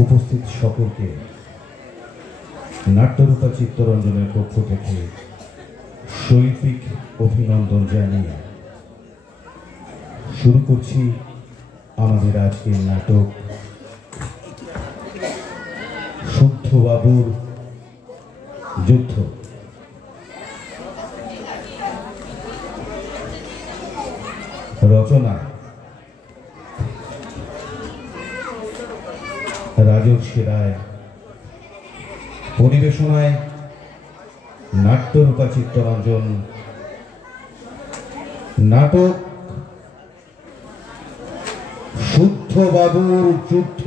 উপস্থিত সকলকে নাট্যরূপা চিত্তরঞ্জনের পক্ষ থেকে শৈল্পিক অভিনন্দন জানিয়ে শুরু করছি আমাদের আজকের নাটক শুদ্ধবাবুর যুদ্ধ। রচনা রাজর্ষি রায়, পরিবেশনায় নাট্যরূপা চিত্তরঞ্জন। নাটক শুদ্ধবাবুর যুদ্ধ।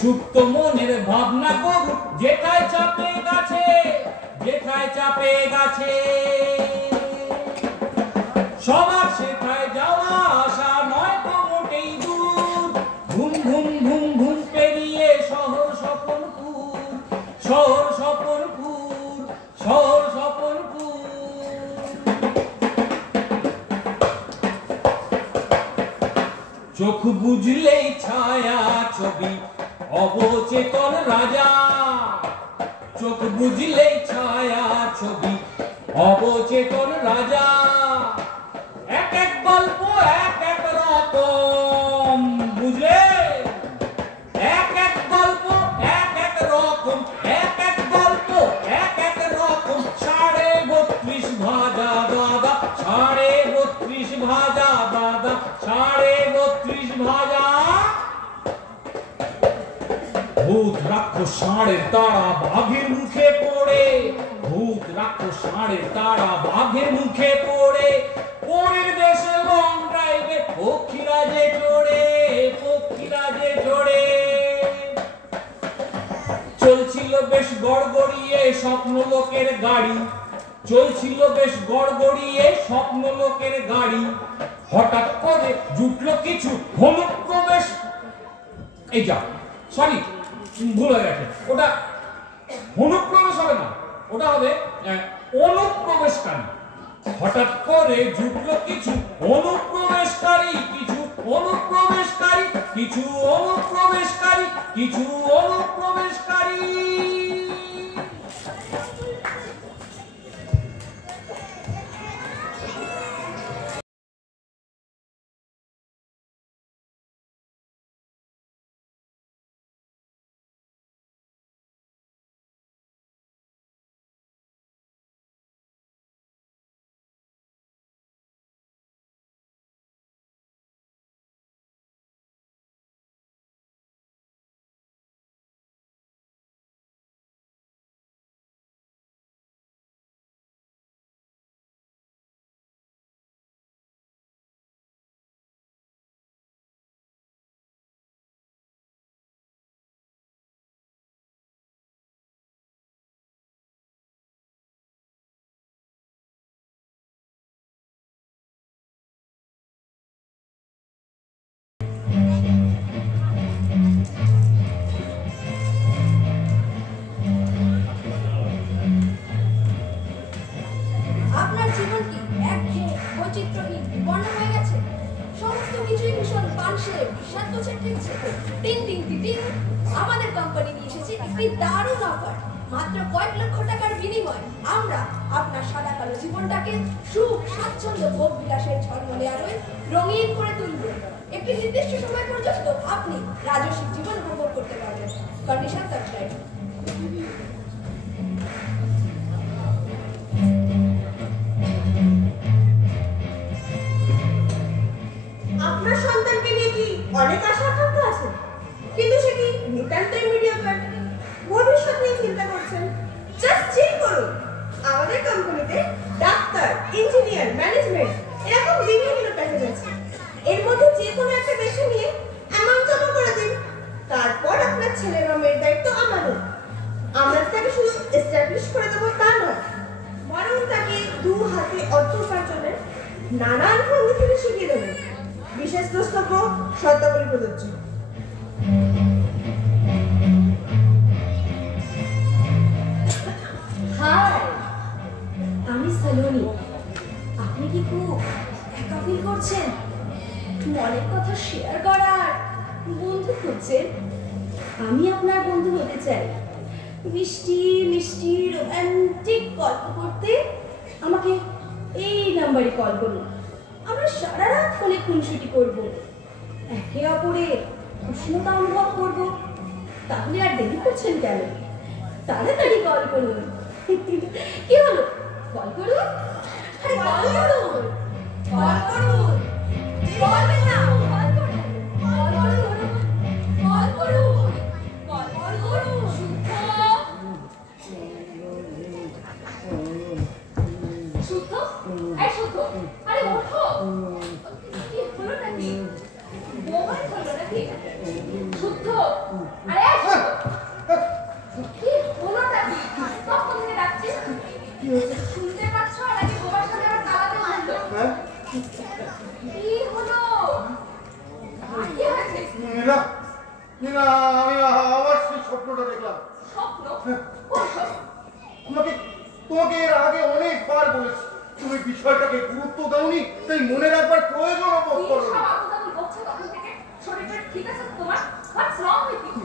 সুপ্ত মনের ভাবনা করু যেথায় চাপে গাছে, যেথায় চাপে গাছে, সবার সেথায় যাওয়া আসা নয় তো মোটেই দূর। ঘুম ঘুম ঘুম ঘুম পেরিয়ে শহর স্বপনপুর, শহর স্বপনপুর, শহর স্বপনপুর। চোখ বুঝলেই ছায়া ছবি অবচেতন রাজা, চোখ বুঝলেই ছায়া ছবি অবচেতন রাজা। এক এক গল্প এক এক রকম, বুঝলে? এক এক গল্প এক এক রকম, এক এক গল্প এক এক রকম। 32.5 ভাজা দাদা, 32.5 ভাজা দাদা, 32.5 ভাজা। ভূত রাক্ষস ষাঁড়ের তাড়া বাঘের মুখে পড়ে, ভূত রাক্ষস ষাঁড়ের তাড়া বাঘের মুখে পড়ে। পরের দেশে লং ড্রাইভে পক্ষীরা যে চড়ে, পক্ষীরা যে চড়ে। চলছিল বেশ গড়গড়িয়ে স্বপ্ন লোকের গাড়ি, চলছিল বেশ গড়গড়িয়ে স্বপ্ন লোকের গাড়ি। হঠাৎ করে জুটলো কিছু অনুপ্রবেশ, এই যা সরি ভুল হয়ে গেছে, ওটা অনুপ্রবেশ হবে না, ওটা হবে অনুপ্রবেশকারী। হঠাৎ করে জুটলো কিছু অনুপ্রবেশকারী, কিছু অনুপ্রবেশকারী, কিছু অনুপ্রবেশকারী, কিছু অনুপ্রবেশকারী। আমাদের কোম্পানি নিয়ে এসেছে একটি দারুণ অফার। মাত্র কয়েক লক্ষ টাকার বিনিময়ে আমরা আপনার সাদা কালো জীবনটাকে সুখ স্বাচ্ছন্দ্য ভোগ বিলাসের ঝলমলে আলোয় রঙিন করে তুলব। একটি নির্দিষ্ট সময় পর্যন্ত আপনি রাজস্বিক জীবন উপভোগ করতে পারবেন। Condition subscribe. আপনার সন্তানকে নিয়ে কি অনেক আশা আকাঙ্ক্ষা আছে, কিন্তু সেটি নিতান্তই মিডিয়াকার, ভবিষ্যৎ নিয়ে চিন্তা করছেন? জাস্ট চিল করুন, আমাদের কোম্পানিতে বিভিন্ন প্যাকেজ আছে। এর মধ্যে যে কোনো একটা বেছে নিয়ে অ্যামাউন্ট জমা করে দিন। তারপর আপনার ছেলের নামের দায়িত্ব আমাদের। আমরা তাকে শুধু এস্টাবলিশ করে দেবো তা নয়, বরং তাকে 2 হাতে অর্থ উপার্জনের নানান ভঙ্গি থেকে শিখিয়ে দেবেন। বিশেষ দ্রষ্টব্য শর্তাবলী প্রযোজ্য। হাই, আমি সালোনি। আপনি কি খুব একা ফিল করছেন? মনের কথা শেয়ার করার বন্ধু খুঁজছেন? আমি আপনার বন্ধু হতে চাই। মিষ্টি মিষ্টি রোমান্টিক গল্প করতে আমাকে এই নাম্বারে কল করুন। আমরা সারা রাত ফোনে খুনসুটি করব, একে অপরের উষ্ণতা অনুভব করব। তাহলে আর দেরি করছেন কেন? তাড়াতাড়ি কল করুন। কি হলো? কল করুন। আরে কল করুন, কল করুন। বলবেন না, কল করুন, কল করুন, কল করুন, কল করুন। শুদ্ধ, এই শুদ্ধ, আরে ওঠো। কি হলো নাকি? মোবাইল হলো নাকি? শুদ্ধ, আরে কি হলো নাকি? কখন থেকে ডাকছিস? শুনতে পাচ্ছ নাকি গোবার সাথে আবার কালাতে মারলো? কি হলো? কি হয়েছে? নীলা, আমি আবার সেই স্বপ্নটা দেখলাম। স্বপ্ন? কোন স্বপ্ন? তোমাকে এর আগে অনেকবার বলেছি, তুমি বিষয়টাকে গুরুত্ব দাওনি, তাই মনে রাখবার প্রয়োজন বোধ করো।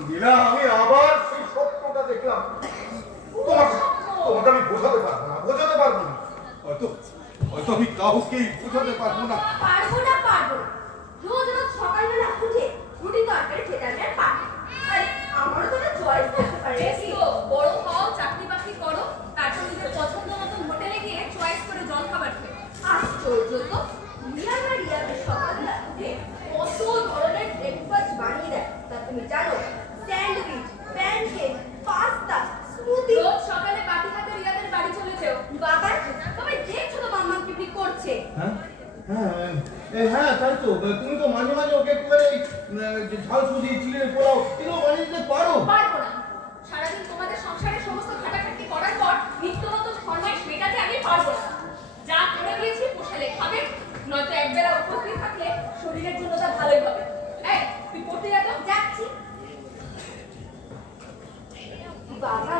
নীলা, আমি আবার সেই স্বপ্নটা দেখলাম। তোমাকে আমি বোঝাতে পারবো না, হয়তো আমি কাউকেই বোঝাতে পারবো না। রোজ রোজ সকালবেলা উঠে রুটি তরকারি খেতে আমি আর পারি। আরে আমারও তো একটা চয়েস থাকতে পারে। বড় হও, চাকরি বাকরি করো, তারপর নিজের পছন্দ মতো হোটেলে গিয়ে চয়েস করে জল খাবার খেয়ে। আশ্চর্য তো, রিয়াদের সকালবেলা উঠে কত ধরনের ব্রেকফাস্ট বানিয়ে দেয় তা তুমি জানো? Sandwich, pancake, pasta, smoothie. রোজ সকালে বাটি হাতে রিয়াদের বাড়ি চলে যেও। বাবা, তুমি দেখছো তো মাম্মা কি করছে? হ্যাঁ, তাই তো। তুমি তো মাঝে মাঝে ওকে একটু করে ঝাল সুজি, চিড়ের পোলাও এগুলো বানিয়ে দিতে পারো। পারবো না। সারাদিন তোমাদের সংসারের সমস্ত খাটাখাটি করার পর নিত্য নতুন ফরমাইশ মেটাতে আমি পারবো না। যা করে দিয়েছি পোষালে খাবে, নয়তো একবেলা উপস্থিত থাকলে শরীরের জন্য তা ভালোই হবে। এই, তুই পড়তে যা তো। যাচ্ছি। বাবা,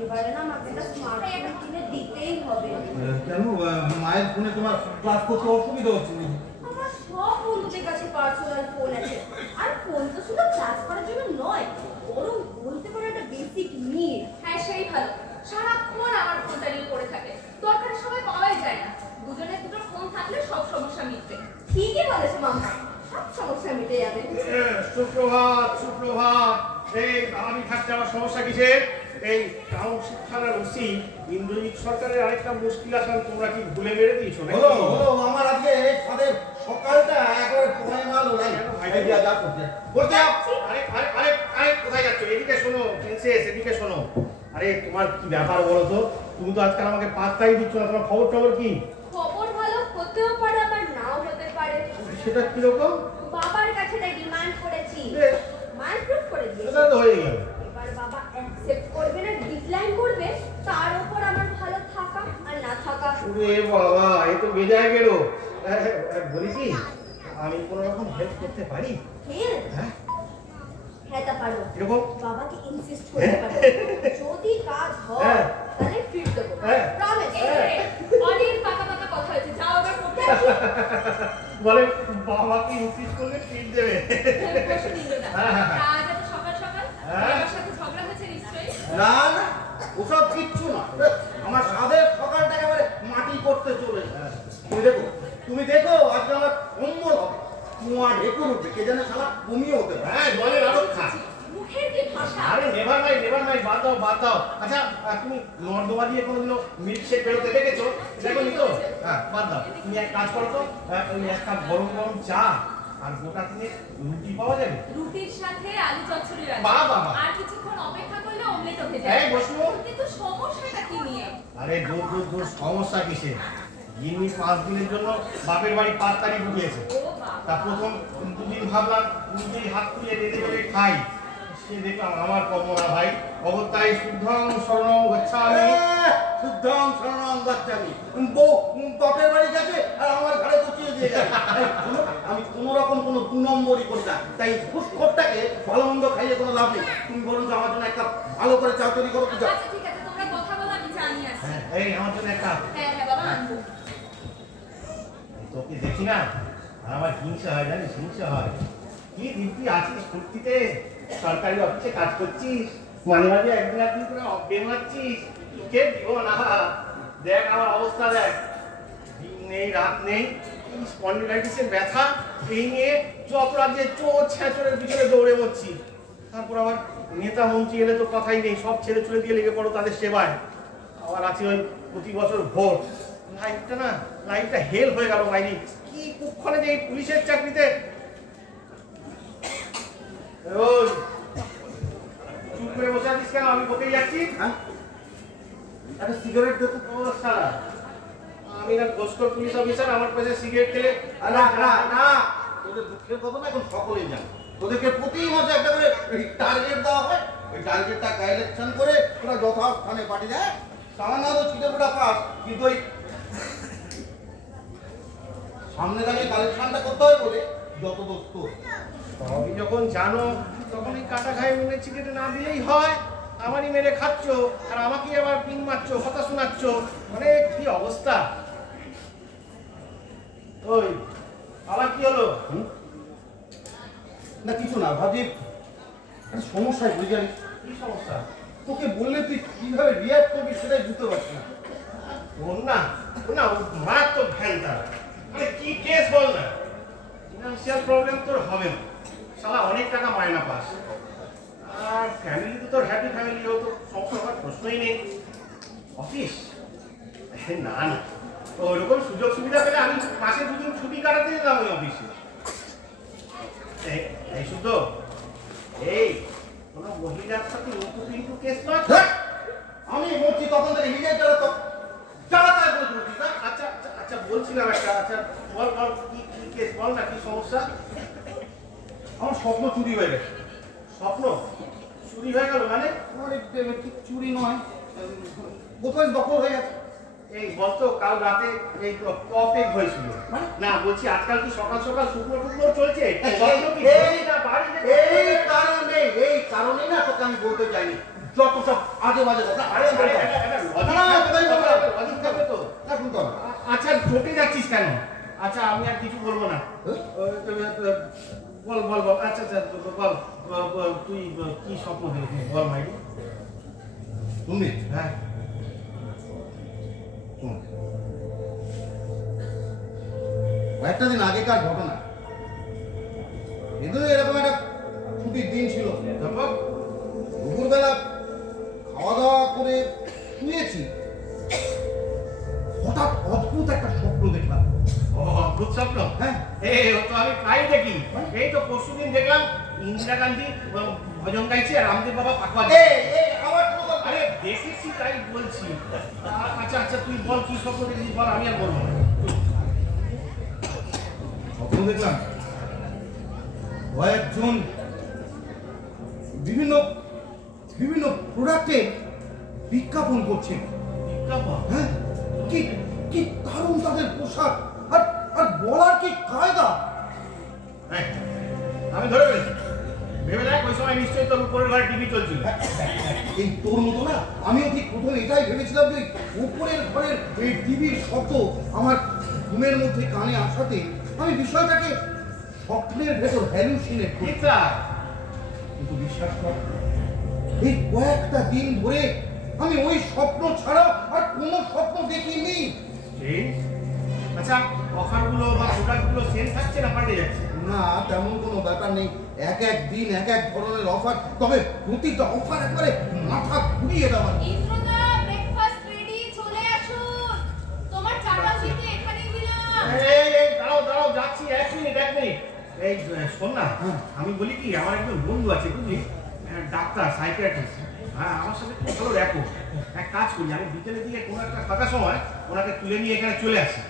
এবারে না আমাকে একটা স্মার্টফোন কিনে দিতেই হবে। কেন, মায়ের ফোনে তোমার ক্লাস করতে অসুবিধা হচ্ছে নাকি? আমার সব বন্ধুদের কাছে পার্সোনাল ফোন আছে, আর ফোন তো শুধু ক্লাস করার জন্য নয়, বরং বলতে পারো একটা বেসিক নিড। হ্যাঁ, সেই ভালো। সারাক্ষণ আমার ফোনটা নিয়ে পড়ে থাকে, দরকারের সময় পাওয়াই যায় না। দুজনের দুটো ফোন থাকলে সব সমস্যা মিটবে। ঠিকই বলেছো মাম্মা, সব সমস্যা মিটে যাবে। সুপ্রভাত। এই আমি থাকতে আমার সমস্যা কিসের? এই টাউন শিক্ষার ওসি ইন্দ্রজিৎ সরকারের আরেকটা মুশকিল আসান তোমরা কি ভুলে মেরে দিয়েছো নাকি? হলো, আমার আজকে ছাদের সকালটা একবারে পড়ে মাল নাই। যা করতে আরে কোথায় যাচ্ছ? এদিকে শোনো প্রিন্সেস, এদিকে শোনো। আরে তোমার কি ব্যাপার বলো তো? তুমি তো আজকাল আমাকে পাত্তাই দিচ্ছ না। তোমার খবর কি? খবর ভালো হতেও পারে, আবার নাও হতে পারে। সেটা কিরকম? বাবার কাছে তাই ডিমান্ড করেছি, মান প্রুফ করে দিয়েছি। সেটা তো হয়ে গেল। এবার বাবা অ্যাকসেপ্ট করবে না ডিক্লাইন করবে, তার উপর আমার ভালো থাকা আর না থাকা। ওরে বাবা, এই তো বেজায় গেল। বলি কি, আমি কোনো রকম হেল্প করতে পারি? হ্যাঁ, তা পারো। এরকম বাবাকে ইনসিস্ট করতে পারো, যদি কাজ হয় তাহলে ট্রিট দেবো, প্রমিস। অনেক পাকা পাকা কথা হয়েছে, যাও এবার করতে। বলে বাবাকে ইনসিস্ট করলে ট্রিট দেবে। বসে দিল না। আজ এত সকাল সকাল বাবার সাথে ঝগড়া হয়েছে নিশ্চয়ই? না, ওসব কিচ্ছু না। আমার সাদের সকালটা একেবারে মাটি করতে চলে। তুমি দেখো আজকে আমার অম্বল হবে, কুয়া ঢেকুর উঠবে, কে জানে শালা বমিও হতে পারে। হ্যাঁ, জলের আরো খা। মুখের কি ভাষা! আরে নেভার মাই, বাদ দাও। আচ্ছা, তুমি নর্দমা দিয়ে কোনোদিনও মিল্কশেক বেরোতে দেখেছো? দেখোনি তো? হ্যাঁ, বাদ দাও। তুমি এক কাজ করো তো, ওই এক কাপ গরম গরম চা আর গোটা দিনে রুটি পাওয়া যাবে? রুটির সাথে আলু চচ্চড়ি রাখো। বাবা, আর কিছুক্ষণ অপেক্ষা করলে অমলেট হয়ে যাবে। এই বসো। কিন্তু সমস্যাটা কি নিয়ে? আরে দূর সমস্যা কিসে? গিন্নি 5 দিনের জন্য বাপের বাড়ি 5 তারিখ ঢুকিয়েছে। তা প্রথম 2 দিন ভাবলাম নিজেই হাত তুলে রেঁধে করে খাই, সে দেখলাম আমার কর্ম না ভাই, অগত্যায় শুদ্ধং শরণং গচ্ছামি। শুদ্ধং শরণং গচ্ছামি। বউ বাপের বাড়ি গেছে আর আমার ঘরে গুছিয়ে দিয়ে গেছে। আমি কোনো রকম কোনো 2 নম্বরই করি না, তাই ঘুষখোরটাকে ভালো মন্দ খাইয়ে কোনো লাভ নেই। তুমি বরং আমার জন্য একটা ভালো করে চা তৈরি করো। আচ্ছা ঠিক আছে, তোমরা কথা বলো, আমি চা নিয়ে আসছি। এই আমার জন্য একটা। হ্যাঁ হ্যাঁ বাবা, আনবো। তোকে দেখি না আমার হিংসা হয়, জানিস, হিংসা হয়। কি দিব্যি আছিস ফুর্তিতে, সরকারি অফিসে কাজ করছিস, মাঝে মাঝে একদিন করে অফিস মারছিস, কে দিব না। দেখ আমার অবস্থা, দেখ, দিন নেই রাত নেই, স্পন্ডিলাইটিসের ব্যথা, এই নিয়ে যত রাজ্যে চোর ছেঁচড়ের পিছনে দৌড়ে মরছি। তারপর আবার নেতা মন্ত্রী এলে তো কথাই নেই, সব ছেড়ে চলে দিয়ে লেগে পড়ো তাদের সেবায়। আবার আছে ওই প্রতি বছর ভোট, লাইফটা হেল হয়ে গেল বাইরে। কি কুক্ষণে যে এই পুলিশের চাকরিতে। ওই চুপ করে বসে আছিস কেন? আমি বকেই যাচ্ছি। হ্যাঁ, একটা সিগারেট দে তো। ও শালা, আমি না ঘোষখোর পুলিশ অফিসার, আমার কাছে সিগারেট খেলে। না না না, তোদের দুঃখের কথা না এখন সকলেই জানে। তোদেরকে প্রতি মাসে একটা করে টার্গেট দেওয়া হয়, ওই টার্গেটটা কালেকশন করে ওরা যথাস্থানে পাঠিয়ে দেয়। সামান্য তো ছিটেফোঁটা পাস, কিন্তু ওই সামনে দাঁড়িয়ে কালেকশনটা করতে হয় বলে যত দোষ তোর। তুমি যখন জানো তখন এই কাটা খাই মনে চিকেটে না দিলেই হয়, আমারই মেরে খাচ্ছ আর আমাকেই আবার পিন মারছ, কথা শোনাচ্ছ, মানে কি অবস্থা। ওই আবার কি হলো? না কিছু না, ভাবছি একটা সমস্যায় বুঝে জানিস। কি সমস্যা? তোকে বললে তুই কিভাবে রিয়াক্ট করবি সেটাই বুঝতে পারছি না। ওর না মারাত্মক ভ্যানটা, মানে কি কেস বল না। ফিনান্সিয়াল প্রবলেম তোর হবে না, শালা অনেক টাকা মায়না পাস, আর ফ্যামিলি তো তোর হ্যাপি ফ্যামিলি, ও তো সমস্যা হওয়ার প্রশ্নই নেই। অফিস না না, ওরকম সুযোগ সুবিধা পেলে আমি মাসে 2 দিন ছুটি কাটাতে যেতাম ওই অফিসে। এই শুদ্ধ, এই কোনো মহিলার সাথে কিন্তু কেস নয়। আমি বলছি তখন থেকে নিজের যারা তো যারা তাই বলে বলছিস না। আচ্ছা আচ্ছা আচ্ছা, বলছিলাম একটা। আচ্ছা বল বল, কি কেস বল না, কি সমস্যা? আমার স্বপ্ন চুরি হয়ে গেছে। স্বপ্ন চুরি হয়ে গেল মানে? ঠিক চুরি নয়, কোথায় দখল হয়ে গেছে। এই বলতো কাল রাতে এই কপেক হয়েছিল না, বলছি আজকাল কি সকাল সকাল শুকনো টুকনো চলছে? এই কারণে না তোকে আমি বলতে চাইনি যত সব আজে বাজে কথা। আচ্ছা ঠকে যাচ্ছিস কেন? আচ্ছা আমি আর কিছু বলবো না, বল বল বল। আচ্ছা আচ্ছা বল, তুই কি স্বপ্ন দেখেছিস বল ভাই। তুমি হ্যাঁ কয়েকটা দিন আগেকার ঘটনা, কিন্তু এরকম একটা ছুটির দিন ছিল। দুপুরবেলা খাওয়া দাওয়া করে শুয়েছি, হঠাৎ অদ্ভুত একটা স্বপ্ন দেখলাম। অদ্ভুত স্বপ্ন? হ্যাঁ, ও তো আমি প্রায় দেখি। এই তো পরশুদিন দেখলাম ইন্দিরা গান্ধী ভজন গাইছে আর রামদেব বাবা পাকওয়া। আরে দেখেছি তাই বলছি। আচ্ছা আচ্ছা তুই বল কি স্বপ্ন দেখেছিস বল, আমি আর বলবো না। স্বপ্ন দেখলাম কয়েকজন বিভিন্ন বিভিন্ন প্রোডাক্টে বিজ্ঞাপন করছেন। বিজ্ঞাপন? হ্যাঁ, কি কি দারুণ তাদের পোশাক, আর আর বলার কি কায়দা। হ্যাঁ আমি ধরে ফেলেছি, ভেবে দেখ ওই সময় নিশ্চয়ই তোর উপরের ঘরে টিভি চলছিল। এই তোর মতো না, আমিও ঠিক প্রথমে এটাই ভেবেছিলাম যে উপরের ঘরের এই টিভির শব্দ আমার ঘুমের মধ্যে কানে আসাতে আমি বিষয়টাকে স্বপ্নের ভেতর হ্যালুসিনেট করি। কিন্তু বিশ্বাস কর, এই কয়েকটা দিন ধরে আমি ওই স্বপ্ন ছাড়া আর কোনো স্বপ্ন দেখিনি। আচ্ছা অফারগুলো বা প্রোডাক্টগুলো সেল থাকছে না পাল্টে যাচ্ছে? না, তেমন কোনো ব্যাপার নেই। এক এক দিন এক এক ধরনের অফার, তবে প্রতিটা অফার একেবারে মাথা ঘুরিয়ে দেওয়ার। ইন্দ্রদা, ব্রেকফাস্ট রেডি, চলে আসুন। তোমার চাটা দিতে এখানেই দিলাম। এই দাঁড়াও দাঁড়াও, যাচ্ছি, 1 মিনিট 1 মিনিট। এই শোন না, আমি বলি কি, আমার একজন বন্ধু আছে বুঝলি, ডাক্তার সাইকিয়াট্রিস্ট, হ্যাঁ আমার সাথে খুব ভালো র্যাপো। এক কাজ করি, আমি বিকেলের দিকে কোনো একটা ফাঁকা সময় ওনাকে তুলে নিয়ে এখানে চলে আসি।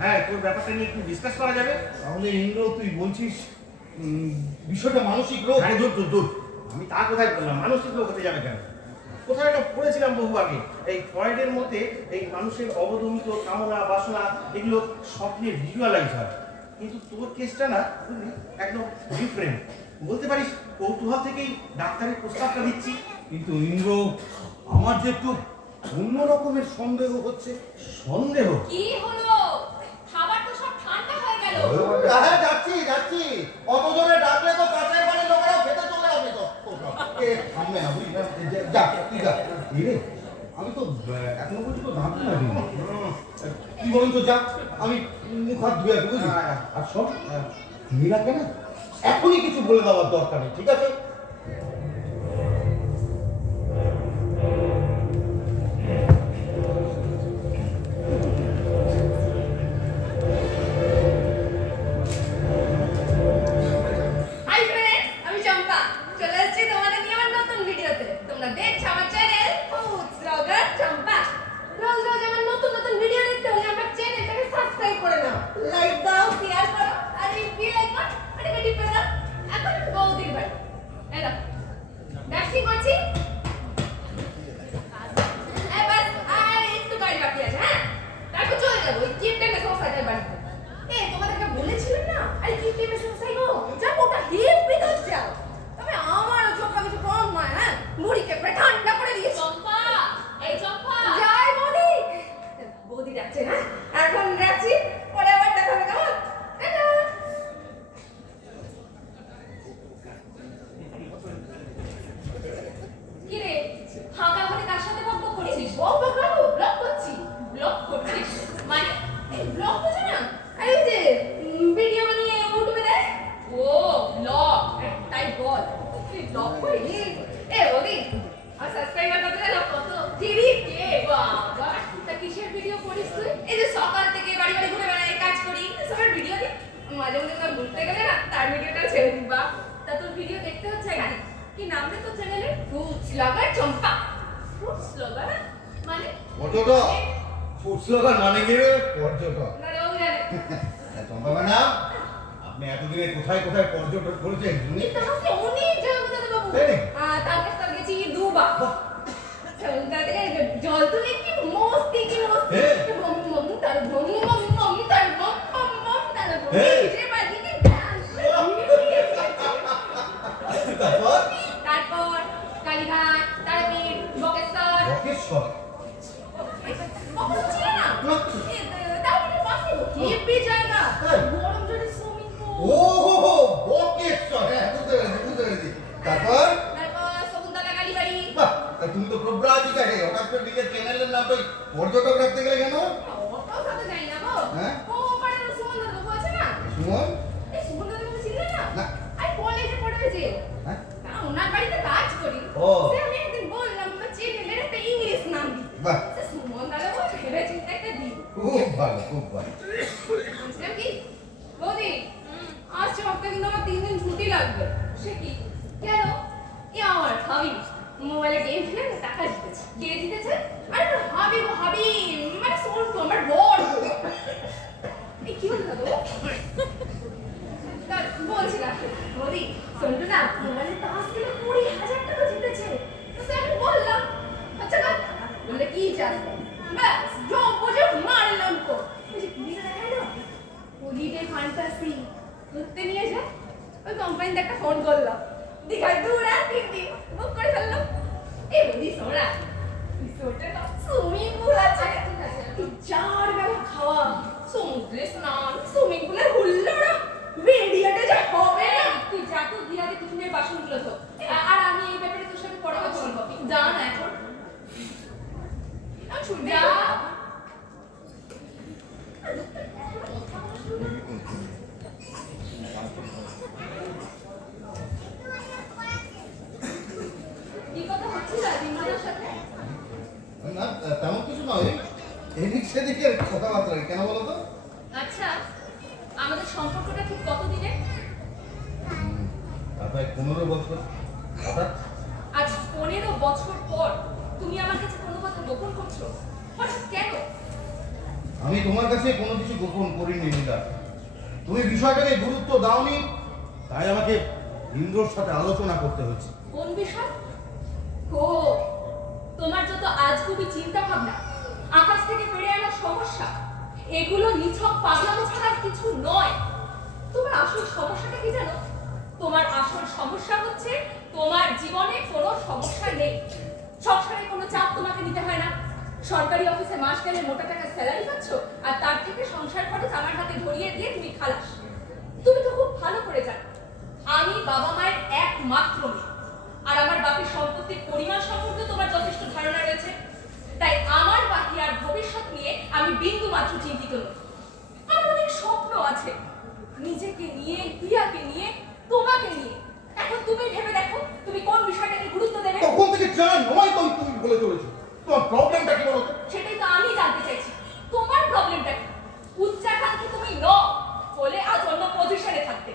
হ্যাঁ, তোর ব্যাপারটা নিয়ে একটু ডিসকাস করা যাবে? তাহলে ইন্দ্র তুই বলছিস বিষয়টা মানসিক রোগ? আরে দূর দূর দূর, আমি তা কোথায় বললাম, মানসিক রোগ হতে যাবে কেন? কোথায় একটা পড়েছিলাম বহু আগে, এই ফ্রয়েডের মধ্যে এই মানুষের অবদমিত কামনা বাসনা এগুলো স্বপ্নে ভিজুয়ালাইজ হয়, কিন্তু তোর কেসটা না বুঝলি একদম ডিফারেন্ট। বলতে পারিস কৌতূহল থেকেই ডাক্তারের প্রস্তাবটা দিচ্ছি। কিন্তু ইন্দ্র আমার যে একটু অন্য রকমের সন্দেহ হচ্ছে। সন্দেহ? কি হলো? খাবার তো সব ঠান্ডা হয়ে গেল। হ্যাঁ যাচ্ছি যাচ্ছি, অত জোরে ডাকলে তো কাছের বাড়ির লোকেরা খেতে চলে আসবে তো। থামবে না বুঝলি, যা তুই যা। এই রে, আমি তো এখনো পর্যন্ত দাঁত মারিনি। কি বলুন তো, যা আমি মুখ হাত ধুয়ে আসবো বুঝলি। আর সব মীরাকে না এখনই কিছু বলে দেওয়ার দরকার নেই, ঠিক আছে? হাই ফ্রেন্ডস, আমি চম্পা। চলে এসেছি তোমাদের নিয়ে আমার নতুন ভিডিওতে। তোমরা দেখছো আমার চ্যানেল ফুড ব্লগার চম্পা। রোজ রোজ আমার নতুন নতুন ভিডিও দেখতে হলে আমার চ্যানেলটাকে সাবস্ক্রাইব করে নাও, লাইক দাও, শেয়ার করো, আর এই বেল আইকন ওটাকে টিপে দাও। এখন বৌদির বাড়ি এই দাও ডান্সিং করছি। এই বাস, আর একটু গাড়ি বাকি আছে। হ্যাঁ, তারপর চলে যাবো ওই কিপটেমে সোসাইটির বাড়িতে। তোমাদেরকে বলেছিলাম না, আরে কিপটেমে সোসাইটি গো যাবো, ওটা হেভি তো যাও। তবে আমারও ছোট্ট কিছু কম নয়। হ্যাঁ, মুড়িকে প্রায় ঠান্ডা করে দিয়েছি। চম্পা, এই চম্পা জয় বৌদি। বৌদি যাচ্ছে। হ্যাঁ, এখন যাচ্ছি, পরে আবার দেখা হবে। কেমন? টাটা। কি রে, ফাঁকা ঘরে কার সাথে বকবক করেছিস? বকবক না গো, ব্লগ করছি। ব্লগ করছিস মানে? এই ব্লগ বুঝো না? আরে যে ভিডিও বানিয়ে ইউটিউবে দেয়। ও ব্লগ, তাই বল তুই ব্লগ করিস? ওদি আর সাবস্ক্রাইবার কত জানো? কত? 3K। বাবা, তা কিসের ভিডিও করিস তুই? এই যে সকাল থেকে বাড়ি বাড়ি ঘুরে বেড়াই, কাজ করি, সবার ভিডিও দিই। মাঝে মাঝে কোথাও ঘুরতে গেলে না তার ভিডিওটা ছেড়ে দিবা। তা তোর ভিডিও দেখতে হচ্ছে একদিন। কি নাম রে তোর চ্যানেলের? ফ্রুটস ব্লগার চম্পা। ফ্রুটস ব্লগার মানে? পর্যটক। ফুড স্লোগান মানে কি রে? পর্যটক। না রে, ও জানে। চম্পা ম্যাডাম, আপনি এতদিনে কোথায় কোথায় পর্যটক করেছেন শুনি? এটা হচ্ছে অনেক জায়গা দাদা বাবু। তাই? তারপর গেছি দুবার। দাদা জল তুলে কি মস্তি, কি মস্তি। বম বম তার বম বম বম তার বম বম বম তার বম। ডিজে বাজিয়ে ডান্স। তারপর কালীঘাট, তারাপীঠ, বকেশ্বর। বকেশ্বর? বকেশ্বর ছিল না? তারাপীঠের পাশে হেভি জায়গা, গরম জলে সুইমিং পুল। ও বকেশ্বর, হ্যাঁ বুঝতে পেরেছি। তারপর? তারপর শকুন্তলা কালীবাড়ি। বাহ, তা তুমি তো প্রব্রাজিকা হে, হঠাৎ করে নিজের চ্যানেলের নাম তো পর্যটক রাখতে গেলে কেন? ওটাও সাথে যাই না গো। হ্যাঁ? ও পাড়ার সুমন দাদা বাবু আছে না? সুমন? এই সুমন দাদা বাবু ছিলেন না? না। আমি কলেজে পড়েছি। হ্যাঁ? তা ওনার বাড়িতে কাজ করি। ও। সে আমি একদিন বললাম তোমার চ্যানেলের একটা ইংলিশ নাম দিতে। বাহ। সে সুমন দাদা বাবু ভেবে চিন্তে একটা দিন। খুব ভালো, খুব ভালো। বলছিলাম কি, বৌদি আজ সপ্তাহে কিন্তু আমার 3 দিন ছুটি লাগবে। সে কি? কেন? আমার হাবি মোবাইলে গেম খেলে না টাকা জিতেছে। কে জিতেছে? আরে হাবি গো, হাবি মানে সোনটু আমার বর। এই কি হলো দাদু? বলছিলাম বৌদি সোনটু না মোবাইলে তাস খেলে 20,000 টাকা জিতেছে। তো সে আমি বললাম আচ্ছা না বলে কি চাস? ব্যাস জব বুঝে মারলাম তো। বুঝি ভিডিও দেখা না হলিডে ফ্যান্টাসি ঘুরতে নিয়ে যা। ওই কোম্পানিতে একটা ফোন করলাম, দীঘায় 2 রাত 3 দিন বুক করে ফেললাম। এই বুঝি সোনা রিসোর্টে তো সুইমিং পুল আছে, 4 বেলা খাওয়া, সমুদ্রে স্নান, সুইমিং পুলে হুল্লোড়া, বেরিয়েটে যা হবে না। তুই যা তো দিয়ে আগে টিফিনের বাসনগুলো তো। আর আমি এই ব্যাপারে তোর সাথে পরে কথা বলবো। যা না এখন যা। কি কথা হচ্ছিল দিনমানের সাথে? না তেমন কিছু নয়, এদিক সেদিকের কথাবার্তা। কেন বলো তো? আচ্ছা, আমাদের সম্পর্কটা ঠিক কতদিনে? তারপরে 15 বছর। হঠাৎ আজ 15 বছর পর তুমি আমার কাছে কোনো কথা গোপন করছো? হঠাৎ কেন? আমি তোমার কাছে কোনো কিছু গোপন করিনি নীলা। তুমি বিষয়টাকে গুরুত্ব দাওনি, তাই আমাকে ইন্দ্রর সাথে আলোচনা করতে হয়েছে। কোন বিষয়? ও, তোমার যত আজগুবি চিন্তা ভাবনা, আকাশ থেকে পেড়ে আনা সমস্যা, এগুলো নিছক পাগলামো ছাড়া কিছু নয়। তোমার আসল সমস্যাটা কি জানো? তোমার আসল সমস্যা হচ্ছে তোমার জীবনে কোনো সমস্যা নেই। সংসারে কোনো চাপ তোমাকে নিতে হয় না। সরকারি অফিসে মাস গেলে মোটা টাকা স্যালারি পাচ্ছ, আর তার থেকে সংসার খরচ আমার হাতে ধরিয়ে দিয়ে তুমি খালাস। তুমি তো খুব ভালো করে জানো আমি বাবা মায়ের একমাত্র মেয়ে, আর আমার বাপের সম্পত্তির পরিমাণ সম্পর্কে তোমার যথেষ্ট ধারণা রয়েছে। তাই আমার বাকি আর ভবিষ্যৎ নিয়ে আমি বিন্দু মাত্র চিন্তিত নই। আমার অনেক স্বপ্ন আছে, নিজেকে নিয়ে, প্রিয়াকে নিয়ে, তোমাকে নিয়ে। এখন তুমি ভেবে দেখো তুমি কোন বিষয়টাকে গুরুত্ব দেবে। তখন থেকে জান নয় তুমি বলে চলেছো। তোমার প্রবলেমটা কি বলো? সেটাই তো আমি জানতে চাইছি, তোমার প্রবলেমটা কি? উচ্চাকাঙ্ক্ষী তুমি নও বলে আজ অন্য পজিশনে থাকতে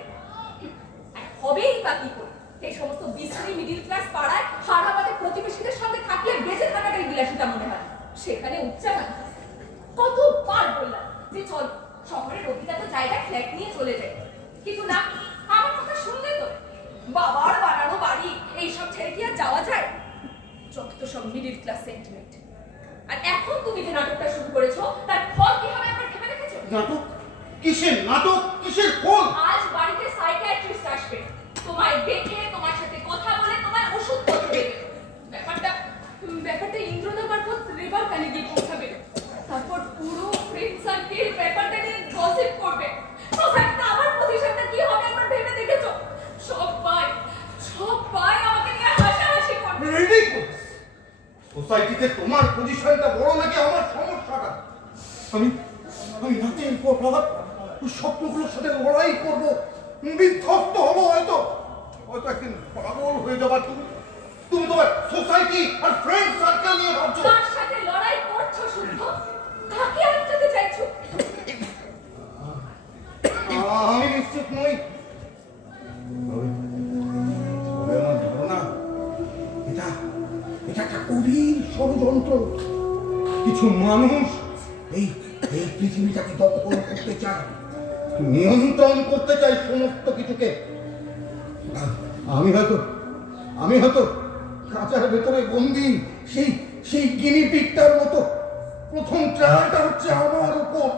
হবেই বা কি করে? এই সমস্ত বিশ্রী মিডিল ক্লাস পাড়ায় হারাবাদে প্রতিবেশীদের সঙ্গে থাকলে বেঁচে থাকাটাই বিলাসিতা মনে হয়। সেখানে উচ্চাকাঙ্ক্ষী। কতবার বললাম যে চল শহরের অভিজাত জায়গায় ফ্ল্যাট নিয়ে চলে যাই, কিন্তু না, আমার কথা শুনলে তো। বাবার বানানো বাড়ি এইসব ছেড়ে কি আর যাওয়া যায়? যত সব মিডিল ক্লাস সেন্টিমেন্ট। আর এখন তুমি যে নাটকটা শুরু করেছো তার ফল কি হবে একবার ভেবে দেখেছো? নাটক? কিসের নাটক? কিসের ফল? আজ বাড়িতে সাইকিয়াট্রিস্ট আসবে, তোমায় দেখে, তোমার সাথে কথা বলে, তোমায় ওষুধপত্র দেবে। ব্যাপারটা ইন্দ্রদা মারফত রেবার কানে গিয়ে পৌঁছাবে। তারপর পুরো ফ্রেন্ড সার্কেল ব্যাপারটা নিয়ে গসিপ করবে। সোসাইটিতে আমার পজিশনটা কি হবে একবার ভেবে দেখেছো? সবাই আমাকে নিয়ে হাসাহাসি করবে। সোসাইটিতে তোমার পজিশনটা বড় নাকি আমার সমস্যাটা? আমি রাতের পর রাত স্বপ্নগুলোর সাথে লড়াই করবো, বিধ্বস্ত হবো, হয়তো একদিন পাগল হয়ে যাবার। তুমি তোমার সোসাইটি আর ফ্রেন্ড সার্কেল নিয়ে ভাবছো। কার সাথে লড়াই করছো শুদ্ধ? কাকে আটকাতে চাইছো? আমি নিশ্চিত নই। আমার ধারণা এটা একটা গভীর ষড়যন্ত্র। কিছু মানুষ এই পৃথিবীটাকে দখল করতে চায়, নিয়ন্ত্রণ করতে চায় সমস্ত কিছুকে। আমি হয়তো কাঁচার ভেতরে বন্দি, সেই গিনিপিগটার মতো। প্রথম ট্রায়ালটা হচ্ছে আমার উপর।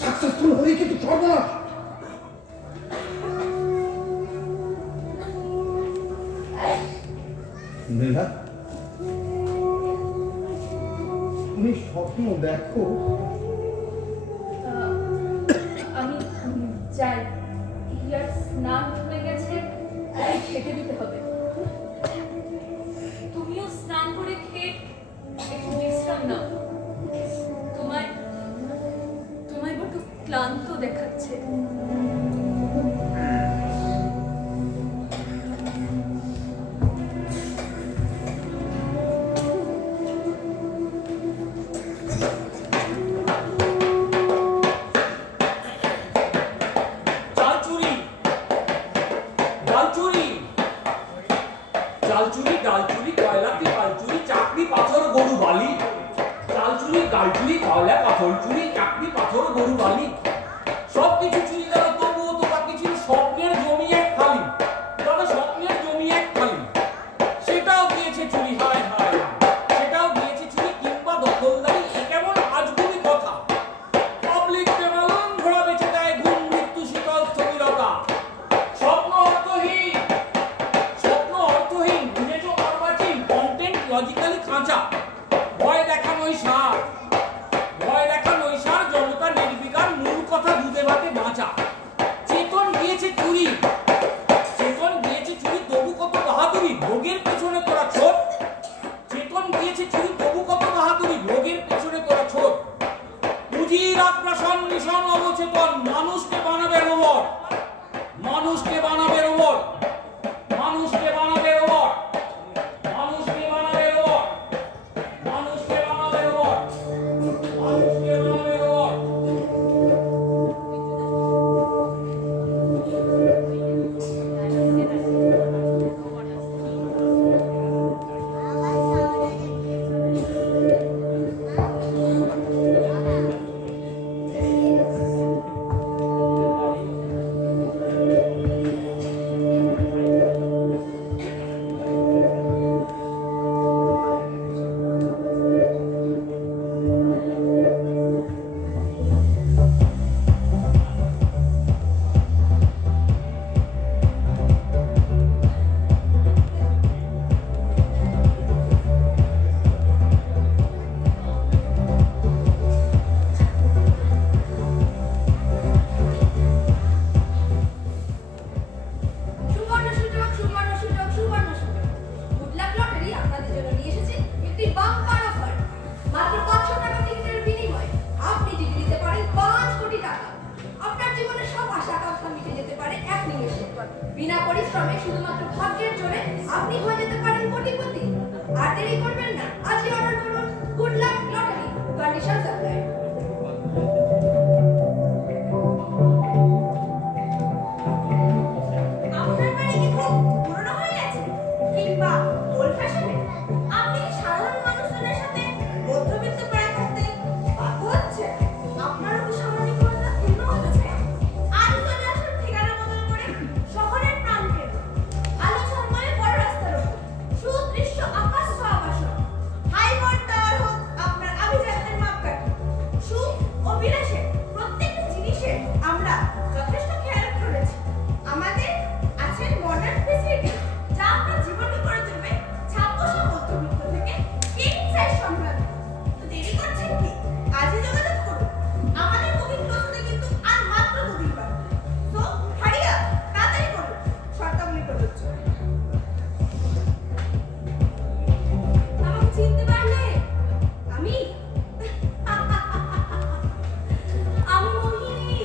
সাকসেসফুল হলেই কিন্তু সর্বনাশ। নীলা, তুমি স্বপ্ন দেখো? আমি যাই, ইয়ার স্নান হয়ে গেছে, তাই খেতে দিতে হবে। তুমিও স্নান করে খেয়ে একটু বিশ্রাম নাও। তোমায় বড্ড ক্লান্ত দেখাচ্ছে। চালচুরি, ডালচুরি, কয়লাতে পালচুরি, চাকরি, পাথর, গরু বালি। চালচুরি, ডালচুরি, কয়লা, পাথর চুরি, চাকরি, পাথর, গরু বালি। সবকিছু চুরি গেল, তবুও তো বাকি ছিল স্বপ্নের জমি এক খালি। তবে স্বপ্নের জমি এক খালি, সেটাও গিয়েছে চুরি। হায় হায়, সেটাও গিয়েছে চুরি কিংবা দখলদারি। এ কেমন আজগুবি কথা! পাবলিক বেমালুম ঘোড়া বেঁচে দেয়, ঘুম মৃত্যু শীতল স্থবিরতা। স্বপ্ন অর্থহীন, বুঝেছো অর্বাচীন, কন্টেন্ট লজিক্যালি কাঁচা। ভয় দেখানোই সার, জনতা নির্বিকার, মূল কথা দুধে ভাতে বাঁচা। বিনা পরিশ্রমে শুধুমাত্র ভাগ্যের জোরে আপনি হয়ে যেতে পারেন কোটিপতি। আর দেরি করবেন না, আজই অর্ডার করুন। Good luck lottery, condition supply. আপনার বাড়ি কি খুব পুরনো হয়ে গেছে কিংবা ওল্ড ফ্যাশনে? আপনি কি সাধারণ মানুষজনের সাথে মধ্যবিত্ত প্রায় থাকতে বাধ্য হচ্ছে? আপনারও কি সামাজিক মর্যাদা ক্ষুণ্ণ হচ্ছে? আজ চলে আসুন ঠিকানা বদল করে শহরের প্রান্তে, আলো ঝলমলে বড় রাস্তার উপর, সুদৃশ্য আকাশ ছোঁয়া বাসন, হাইবোর্ড টাওয়ার হোক আপনার আভিজাত্যের মাপকাঠি। সুখ ও বিলাসের প্রত্যেকটা জিনিসের আমরা যথেষ্ট খেয়াল করেছি। আমাদের আছে মডার্ন ফ্যাসিলিটি যা আপনার জীবনকে করে তুলবে ছাপোষা মধ্যবিত্ত থেকে কিং সাইজ সম্রাট। তো দেরি করছেন কি? আজই যোগাযোগ করুন। আমাদের বুকিং ক্লোজতে কিন্তু আর মাত্র 2 দিন বাকি। তো হারিয়া তাড়াতাড়ি করুন, শর্তাবলী প্রযোজ্য। আমাকে চিনতে পারলে? আমি আমি মোহিনী,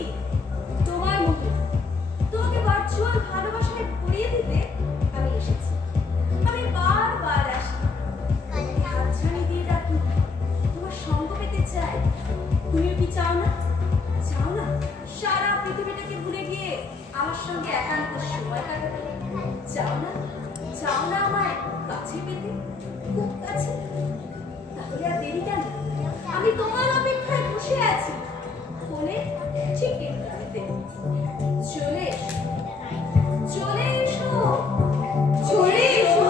তোমার মোহিনী। তোমাকে ভার্চুয়াল ভালোবাসায় ভরিয়ে দিতে আমি এসেছি। আমি বারবার আসি, হাতছানি দিয়ে ডাকি, তোমার সঙ্গ পেতে চাই। তুমিও কি চাও না? চাও না সারা পৃথিবীটাকে ভুলে গিয়ে আমার সঙ্গে একান্ত সময় কাটাতে? চাও না? চাও না আমায় কাছে পেতে, খুব কাছে? তাহলে আর দেরি কেন? আমি তোমার অপেক্ষায় বসে আছি ফোনে ঠিক ইন্টারনেটে। চলে এসো, চলে এসো, চলে এসো,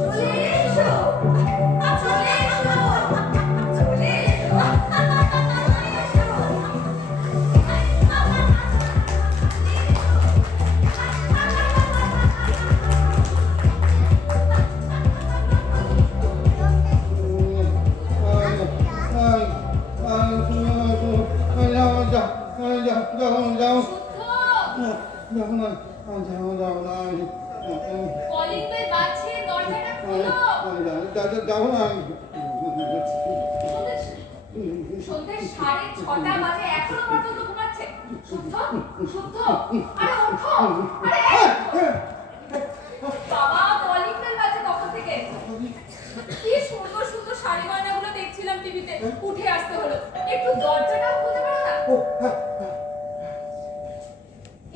চলে এসো, চলে এসো, চলে এসো। কলিং বেল বাজছে, দরজাটা খোলো। সন্ধ্যে 6:30 বাজে, এখনো পর্যন্ত ঘুমাচ্ছে। শুদ্ধ, শুদ্ধ, আরে ওঠো, আরে বাবা, কলিং বেল বাজছে কখন থেকে? কি সুন্দর সুন্দর শাড়ি গয়নাগুলো দেখছিলাম টিভিতে, উঠে আসতে হলো। একটু দরজাটা খুলতে পারো না?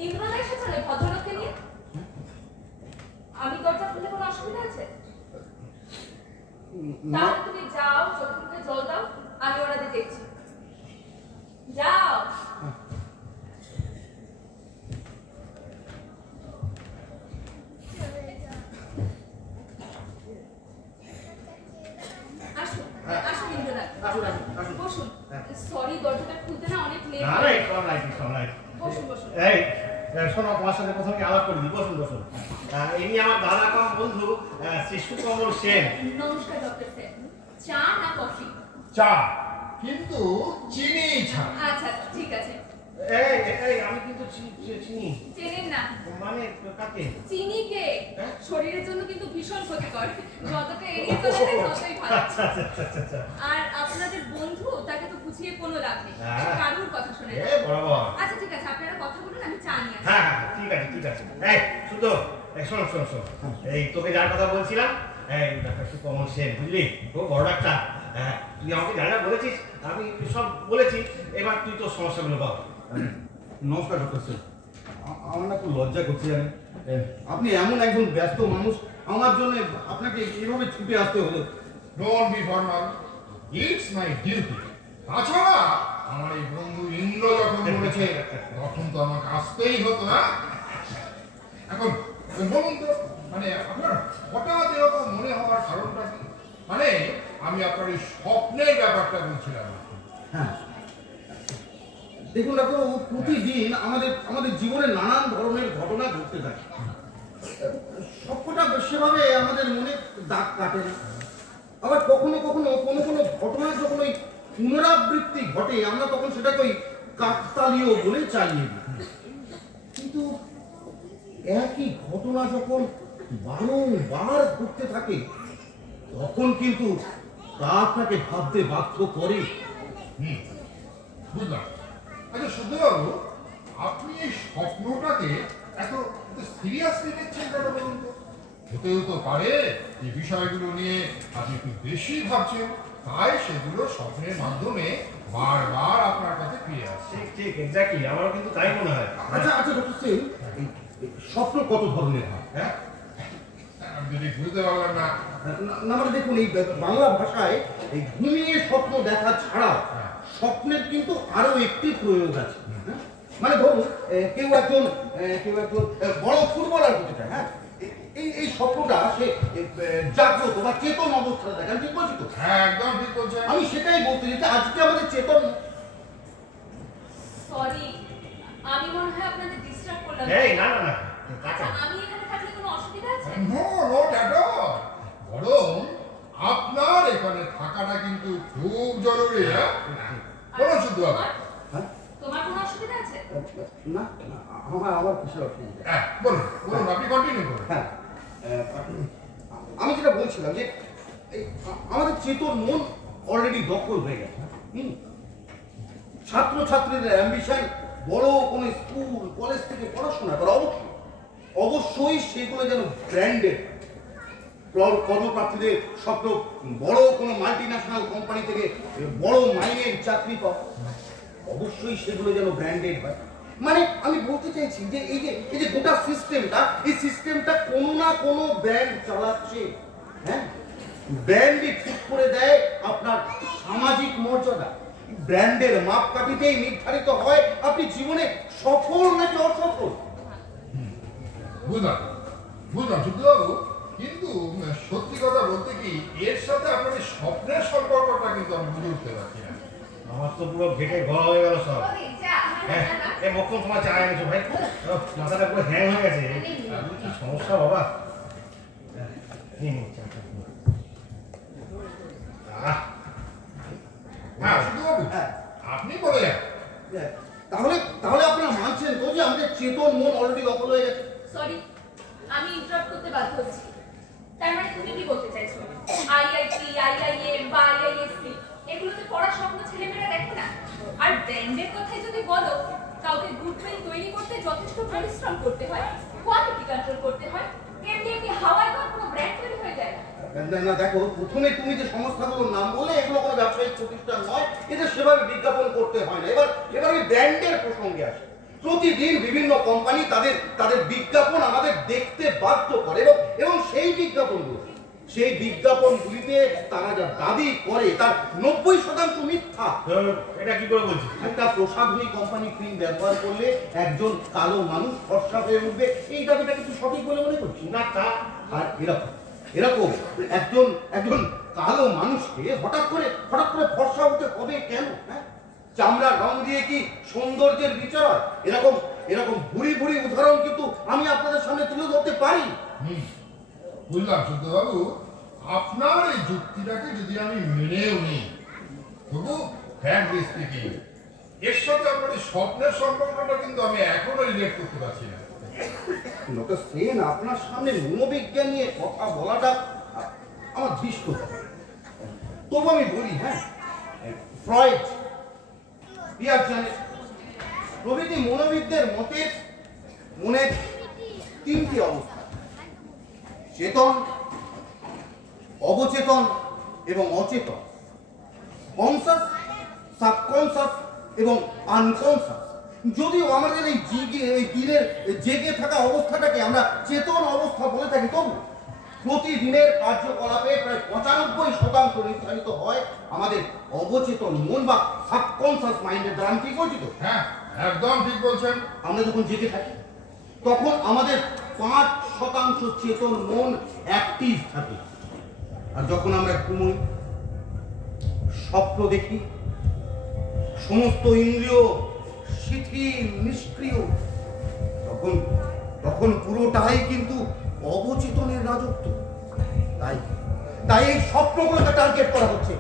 ইন্দ্রদা এসেছে না ভদ্রলোককে নিয়ে? আমি দরজা খুলতে কোনো অসুবিধা আছে? তাহলে তুমি যাও, চোখে মুখে জল দাও, আমি ওনাদের দেখছি। যাও। আসুন, আসুন ইন্দ্রদা, বসুন। সরি, দরজাটা খুলতে না অনেক লেট। বসুন, বসুন। এই শোনো, তোমার সাথে প্রথমে আলাপ করে দিই। বসুন বসুন। ইনি আমার দাদা কম বন্ধু শ্রী সুকমল সেন। নমস্কার ডক্টর সেন। চা না কফি? চা, কিন্তু চিনি ছাড়া। আচ্ছা, ঠিক আছে। এই এই আমি কিন্তু চিনি। চেনেন না? মানে কাকে? চিনিকে শরীরের জন্য কিন্তু ভীষণ ক্ষতিকর। যতটা এড়িয়ে চলা যায় ততই ভালো। আচ্ছা আচ্ছা আচ্ছা আচ্ছা। আর আপনাদের বন্ধু, তাকে তো বুঝিয়ে কোনো লাভ নেই, কারুর কথা শুনে না। বরাবর। আচ্ছা ঠিক আছে, আপনারা কথা বলুন, আমি চা নিয়ে আসি। হ্যাঁ হ্যাঁ, ঠিক আছে ঠিক আছে। এই শুদ্ধ, শোন শোন শোন, এই তোকে যার কথা বলছিলাম, এই ডাক্তার সুকমল সেন, বুঝলি? খুব বড় ডাক্তার। হ্যাঁ, তুই আমাকে যা যা বলেছিস আমি সব বলেছি। এবার তুই তোর সমস্যাগুলো বল। নমস্কার ডক্টর স্যার, আমার না খুব লজ্জা করছে জানেন। আপনি এমন একজন ব্যস্ত মানুষ, আমার জন্য আপনাকে এইভাবে ছুটে আসতে হলো। Don't be formal, it's my duty. তাছাড়া আমার এই বন্ধু ইন্দ্র যখন বলেছে তখন তো আমাকে আসতেই হতো না। এখন বলুন তো, মানে আপনার হঠাৎ এরকম মনে হওয়ার কারণটা কি? মানে আমি আপনার এই স্বপ্নের ব্যাপারটা বলছিলাম। হ্যাঁ, দেখুন ডাক্তার, প্রতিদিন আমাদের জীবনে নানান ধরনের ঘটনা ঘটতে থাকে। সবকটা সেভাবে আমাদের মনে দাগ কাটে না। আবার কখনো কখনো কোনো ঘটনার যখন ওই পুনরাবৃত্তি ঘটে, আমরা তখন সেটাকে ওই কাকতালীয় বলে চালিয়ে দিই। কিন্তু একই ঘটনা যখন বারংবার ঘটতে থাকে, তখন কিন্তু তা আপনাকে ভাবতে বাধ্য করে। বুঝলাম। আচ্ছা শুদ্ধবাবু, আপনি এই স্বপ্নটাকে এত সিরিয়াসলি নিচ্ছেন কেন বলুন তো? হতেও তো পারে এই বিষয়গুলো নিয়ে আপনি একটু বেশি ভাবছেন, তাই সেগুলো স্বপ্নের মাধ্যমে বারবার আপনার কাছে ফিরে আসছে। ঠিক ঠিক এক্স্যাক্টলি, আমারও কিন্তু তাই মনে হয়। আচ্ছা আচ্ছা ডক্টর সিং, এই স্বপ্ন কত ধরনের হয়? হ্যাঁ, আমি যদি বুঝতে পারলাম না। না মানে দেখুন, এই বাংলা ভাষায় এই ঘুমিয়ে স্বপ্ন দেখা ছাড়া স্বপ্নের কিন্তু আরো একটি প্রয়োগ আছে। মানে ধরুন কেউ একজন বড় ফুটবলার হতে চায়, হ্যাঁ, এই স্বপ্নটা সে জাগ্রত বা চেতন অবস্থা দেখে। আমি ঠিক বলছি তো? হ্যাঁ, একদম ঠিক বলছেন। আমি সেটাই বলতে চাই যে আজকে আমাদের চেতন। সরি, আমি মনে হয় আপনাদের ডিস্টার্ব করলাম। এই না না না, আচ্ছা, আমি এখানে থাকলে কোনো অসুবিধা আছে? নো নট অ্যাট অল, বরং আপনার এখানে থাকাটা কিন্তু খুব জরুরি। হ্যাঁ, বলুন শুধু তোমার কোনো অসুবিধা আছে? না না, আমার কিসের অসুবিধা? হ্যাঁ, বলুন বলুন, আপনি কন্টিনিউ করুন। হ্যাঁ, আমি যেটা বলছিলাম যে আমাদের চেতন মন অলরেডি দখল হয়ে গেছে। ছাত্রছাত্রীদের অ্যাম্বিশন বড় কোনো স্কুল কলেজ থেকে পড়াশোনা করা, অবশ্যই সেগুলো যেন ব্র্যান্ডেড। কর্মপ্রার্থীদের স্বপ্ন বড় কোনো মাল্টি ন্যাশনাল কোম্পানি থেকে বড় মাইনের চাকরি পাওয়া, অবশ্যই সেগুলো যেন ব্র্যান্ডেড হয়। মানে আমি বলতে চাইছি যে এই যে গোটা সিস্টেমটা, এই সিস্টেমটা কোনো না কোনো ব্র্যান্ড চালাচ্ছে। হ্যাঁ, ব্র্যান্ডই ঠিক করে দেয় আপনার সামাজিক মর্যাদা। ব্র্যান্ডের মাপকাঠিতেই নির্ধারিত হয় আপনি জীবনে সফল নাকি অসফল। বুঝলাম শুদ্ধবাবু, কিন্তু সত্যি কথা বলতে কি, এর সাথে আপনার এই স্বপ্নের সম্পর্কটা কিন্তু আমি বুঝে উঠতে পারছি না। আমার তো পুরো ঘেটে ঘ হয়ে গেল সব। ওরে যা, হ্যাঁ, এই মক্কম তোমার চা এনেছো ভাই? মাথাটা পুরো হ্যাং হয়ে গেছে। কি সমস্যা বাবা? নিন চা। হ্যাঁ শুদ্ধবাবু, আপনি বলে যান। তাহলে আপনারা মানছেন তো যে আমাদের চেতন মন অলরেডি দখল হয়ে গেছে? সরি, আমি ইন্টারাপ্ট করতে বাধ্য হচ্ছি। তার মানে তুমি কি বলতে চাইছো আইআইটি, আইআইএম বা আইআইএসসি এগুলোতে পড়ার স্বপ্ন ছেলেমেয়েরা দেখে না? আর ব্র্যান্ডের কথাই যদি বলো, কাউকে গুডউইল তৈরি করতে যথেষ্ট পরিশ্রম করতে হয়, কোয়ালিটি কন্ট্রোল করতে হয়। এমনি হাওয়ায় কোনো ব্র্যান্ড তৈরি হয়ে যায় না। না দেখো, প্রথমে তুমি যে সংস্থাগুলোর নাম বলে, এগুলো কোনো ব্যবসায়িক প্রতিষ্ঠান নয়, এটা সেভাবে বিজ্ঞাপন করতে হয় না। এবার আমি ব্র্যান্ডের প্রসঙ্গে আসি। প্রতিদিন বিভিন্ন কোম্পানি তাদের বিজ্ঞাপন আমাদের দেখতে বাধ্য করে, এবং সেই বিজ্ঞাপনগুলিতে তারা যা দাবি করে তার 90% মিথ্যা। এটা কি করে বলছিস? একটা প্রসাধনী কোম্পানি ক্রিম ব্যবহার করলে একজন কালো মানুষ ফর্সা হয়ে উঠবে, এই দাবিটা কিন্তু সঠিক বলে মনে করছি না তা। আর এরকম একজন কালো মানুষকে হঠাৎ করে ফর্সা হতে হবে কেন? হ্যাঁ, চামড়ার রং দিয়ে কি সৌন্দর্যের বিচার হয়? এরকম ভুরি উদাহরণ কিন্তু আমি আপনাদের সামনে তুলে ধরতে পারি। বুঝলাম শুদ্ধবাবু, আপনার এই যুক্তিটাকে যদি আমি মেনেও নিই, তবু ফ্র্যাঙ্কলি স্পিকিং, এর সাথে আপনার এই স্বপ্নের সম্পর্কটা কিন্তু আমি এখনো রিলেট করতে পারছি না। ডক্টর সেন, আপনার সামনে মনোবিজ্ঞান নিয়ে কথা বলাটা আমার দৃষ্ট। তবু আমি বলি, হ্যাঁ, ফ্রয়েড, পিয়াজেট প্রভৃতি মনোবিদদের মতে মনের তিনটি অবস্থা: চেতন, অবচেতন এবং অচেতন, কনসাস, সাবকনসাস এবং আনকনসাস। যদিও আমাদের এই দিনের জেগে থাকা অবস্থাটাকে আমরা চেতন অবস্থা বলে থাকি, তবু প্রতিদিনের কার্যকলাপে প্রায় 95% নির্ধারিত হয় আমাদের অবচেতন মন বা সাবকনসাস মাইন্ডের দ্বারা। আমি ঠিক বলছি তো? হ্যাঁ, একদম ঠিক বলছেন। আমরা যখন জেগে থাকি তখন আমাদের 5% চেতন মন অ্যাক্টিভ থাকে, আর যখন আমরা ঘুমোই, স্বপ্ন দেখি, সমস্ত ইন্দ্রিয় শিথিল নিষ্ক্রিয়, তখন পুরোটাই কিন্তু অবচেতনের রাজত্ব। তাই এই স্বপ্নগুলোকে টার্গেট করা হচ্ছে।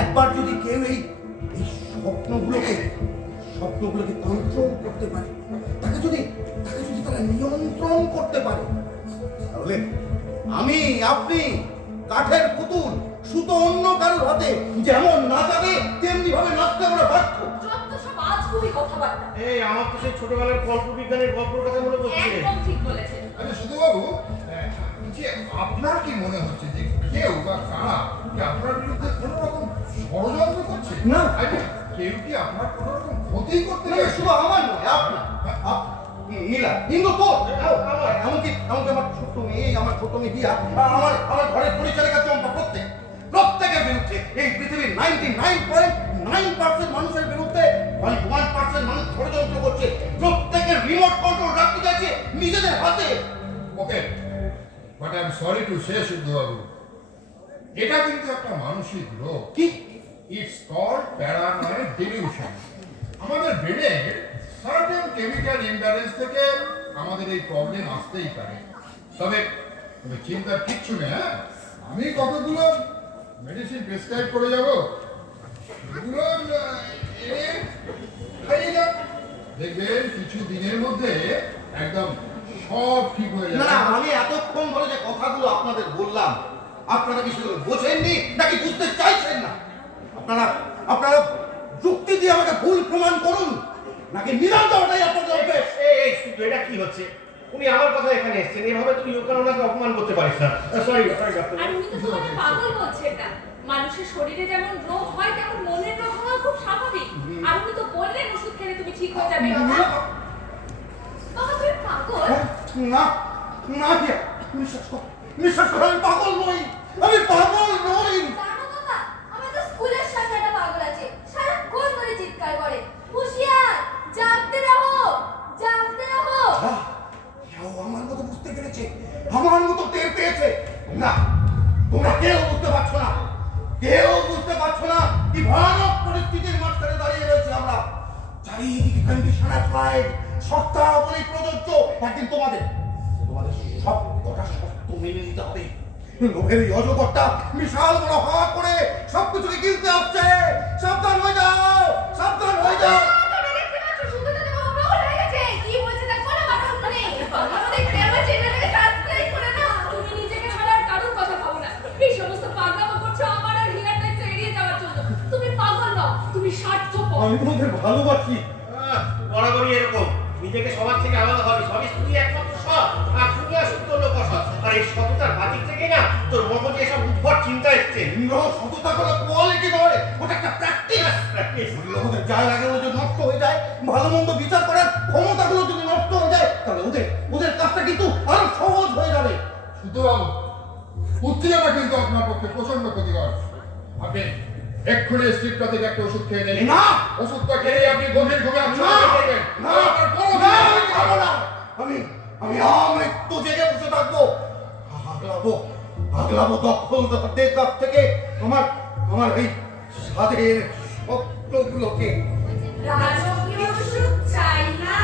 একবার যদি কেউ এই স্বপ্নগুলোকে কন্ট্রোল করতে পারে, তাকে যদি তারা নিয়ন্ত্রণ করতে পারে, তাহলে আমি, আপনি কাঠের পুতুল, সুতো অন্য কারোর হাতে যেমন নাচাবে তেমনি ভাবে নাচতে আমরা বাধ্য। যত সব আজগুবি কথাবার্তা। এই আমার তো সেই ছোটবেলার গল্প বিজ্ঞানের গল্পের কথা মনে পড়ছে। একদম ঠিক বলেছেন। আচ্ছা শুধু বাবু, যে আপনার কি মনে হচ্ছে যে কেউ বা কারা কি আপনার বিরুদ্ধে কোনো রকম ষড়যন্ত্র করছে? না। কেউ কি আপনার কোনো রকম ক্ষতি করতে না, চাইছে? শুধু আমার নয়, আপনার। নীলা, কিন্তু তোর, এমনকি আমার ছোট্ট মেয়ে, আমার ছোট্ট মেয়ে হিয়া, আমার ঘরের পরিচালিকা চম্পা, প্রত্যেকের বিরুদ্ধে, এই পৃথিবীর 99.9% মানুষের বিরুদ্ধে 1% মানুষ ষড়যন্ত্র করছে। প্রত্যেকের রিমোট কন্ট্রোল রাখতে চাইছে নিজেদের হাতে। Okay, but I am sorry to say Shuddho বাবু, এটা কিন্তু একটা মানসিক রোগ। কি? It's called paranoid delusion. আমাদের ব্রেনের সার্টেন কেমিক্যাল ইমব্যালেন্স থেকে আমাদের এই প্রবলেম আসতেই পারে। তবে চিন্তার কিচ্ছু নেই। হ্যাঁ, আমি কতগুলো মেডিসিন প্রেসক্রাইব করে যাব, এগুলো এনে খাইয়ে যান, দেখবেন কিছু দিনের মধ্যে একদম সব ঠিক হয়ে না যাবে। না, আমি এতক্ষণ ধরে যে কথাগুলো আপনাদের বললাম, আপনারা কি সেগুলো বোঝেননি নাকি বুঝতে চাইছেন না? আপনারা যুক্তি দিয়ে আমাকে ভুল প্রমাণ করুন, নাকি নিরান দেওয়াটাই আপনাদের অভ্যেস? এই শুধু এটা কি হচ্ছে? উনি আমার কথা এখানে এসেছেন, এভাবে তুই ওখানে ওনাকে অপমান করতে পারিস না। Sorry doctor. আর উনি তো তোমাকে পাগল বলছেন না। মানুষের শরীরে যেমন রোগ হয় তেমন মনের রোগ হওয়া খুব স্বাভাবিক। আর উনি তো বললেন ওষুধ খেলে তুমি ঠিক হয়ে যাবে। বাবা তুমি পাগল? না না, বিশ্বাস করো, আমি পাগল নই, আমি পাগল নই। জানো বাবা, আমাদের স্কুলের সামনে একটা পাগল আছে, সারাক্ষণ ধরে চিৎকার করে, হুঁশিয়ার, জাগতে রহো, জাগতে রহো। কেউ আমার মতো বুঝতে পেরেছে, আমার মতো টের পেয়েছে? না, তোমরা কেউ বুঝতে পারছো না, কেউ বুঝতে পারছো না কি ভয়ানক পরিস্থিতির মাঝখানে দাঁড়িয়ে রয়েছে আমরা। চারিদিকে কন্ডিশন অ্যাপ্লাইড, শর্তাবলী প্রযোজ্য। একদিন তোমাদের সব কটা শর্ত মেনে নিতে হবে। লোভের এই অজগরটা বিশাল বড় হাওয়া করে সবকিছুকে গিলতে আসছে। সাবধান হয়ে যাও, সাবধান হয়ে যাও। আমি তোমাদের ভালোবাসি। বরাবরই এরকম, নিজেকে সবার থেকে আলাদা ভাবি, সবই তুই একমাত্র সৎ, আর তুমি আর সত্য লোক অসৎ। আর এই সততার বাতিক থেকে না তোর মগজে এসব উদ্ভট চিন্তা এসছে। সততা কোনো কোয়ালিটি নয়, ওটা একটা প্র্যাকটিস। ওদের যায় লাগে যদি নষ্ট হয়ে যায়, ভালো মন্দ বিচার করার ক্ষমতাগুলো যদি নষ্ট হয়ে যায়, তাহলে ওদের কাজটা কিন্তু আরো সহজ হয়ে যাবে। শুদ্ধ বাবু, উত্তেজনা কিন্তু আপনার পক্ষে প্রচন্ড ক্ষতিকর। আপনি এক্ষুনি স্ট্রিপটা থেকে একটা ওষুধ খেয়ে নেন। না, ওষুধটা খেয়ে আপনি গভীর ঘুমে আমি আমৃত্যু জেগে বসে থাকবো, আগলাবো দখলদারদের কাছ থেকে আমার এই স্বাদের স্বপ্নগুলোকে। রাজকীয় সুখ চাই না,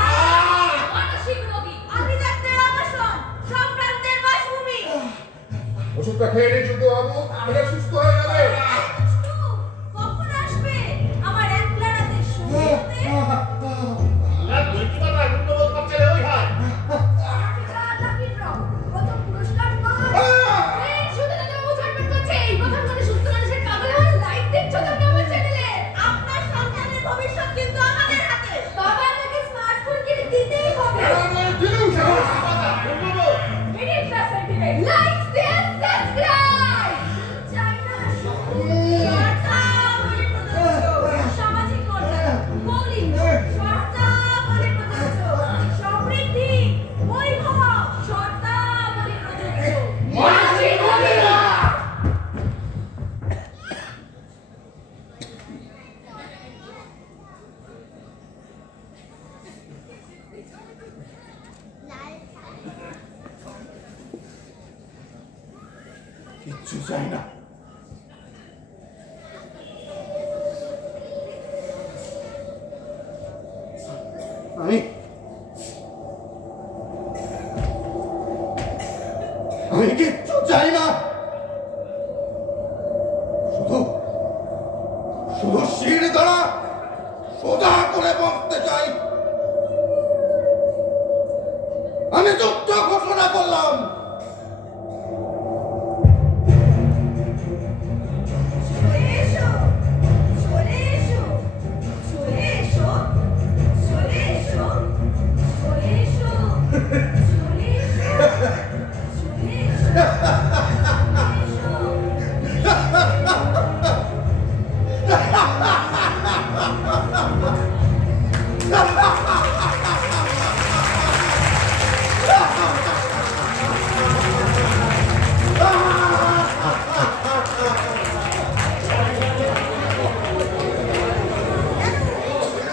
মানসিক রোগী, আমি ডাক্তার আবাসন, সম্ভ্রান্তের বাসভূমি। ওষুধটা খেয়ে নিন শুদ্ধ বাবু, এটা সুস্থ হয়ে যাবে। কখন আসবে আমার একলা রাতের শুরুতে? প্রথম পুরস্কার পাওয়া। এই শুধু না তুমি বুঝাতে পারছো, এই প্রথম মানে সুস্থ মানুষের কাগজে আমার লাইভ দেখছো তুমি আমার চ্যানেলে। আপনার সন্তানের ভবিষ্যৎ কিন্তু আমাদের হাতে। বাবা আমাকে স্মার্টফোন কিনে দিতেই হবে। Media class certificate, like, share, subscribe. চাই না শর্তাবলী প্রযোজ্য, সামাজিক মর্যাদা, মৌলিক শর্তাবলী প্রযোজ্য, সমৃদ্ধি, বৈভব, শর্তাবলী প্রযোজ্য, মানসিক অধিকার। কিচ্ছু চাই না, আমি কিচ্ছু চাই না, শুধু শির দ্বারা সোজা করে বসতে চাই। আমি যুদ্ধ ঘোষণা করলাম।